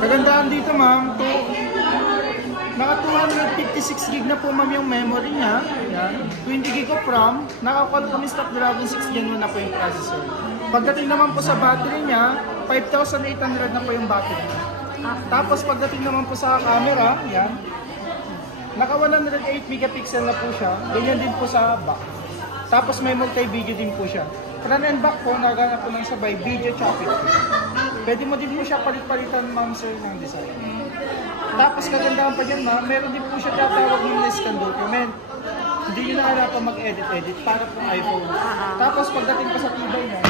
Kagandahan dito ma'am, naka 256 gig na po ma'am yung memory niya. Yan. 20 gig of RAM. Naka-Qualcomm Snapdragon 6 Gen 1 na po yung processor. Pagdating naman po sa battery niya, 5,800 na po yung battery niya. Tapos pagdating naman po sa camera, yan. Naka 108 megapixel na po siya. Ganyan din po sa back. Tapos may multi-video din po siya. Front and back po, nagana po ng sabay, video chopping. Pwede mo din po siya palit-palitan ma'am sir ng design. Tapos kagandahan pa dyan ma'am, meron din po siya tatawag ng scan document. Hindi nyo na harapan mag-edit-edit para pong iPhone. Tapos pagdating pa sa tibay niya,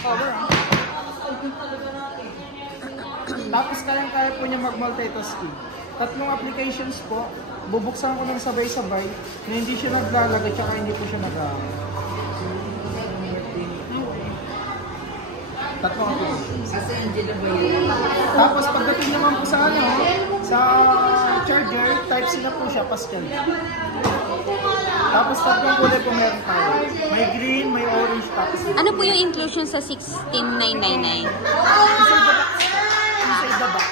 cover ah. Tapos kayang-kaya po niya mag-multitasking. Tatlong applications po, bubuksan ko ng sabay-sabay na hindi siya naglalagay tsaka hindi po siya nag-aaway. Tatlong applications. Tapos pagdating naman po sa sa charger, Type-C na po siya, Pascal. Tapos tatlong kulay po meron tayo. May green, may orange, tapos ano po yung inclusion sa 16,999? Inside the box.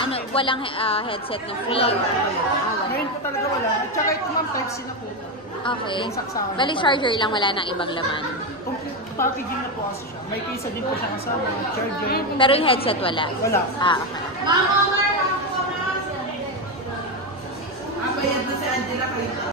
Ano, walang headset na free? Ngayon po talaga wala. At saka ito ma'am, Type-C na po. Okay. Bali charger lang, wala nang ibang laman. Complete packaging na po kasi siya. May case din po siya kasama, charger. Pero yung headset wala? Wala. Okay. Bayad na si Angela kayo.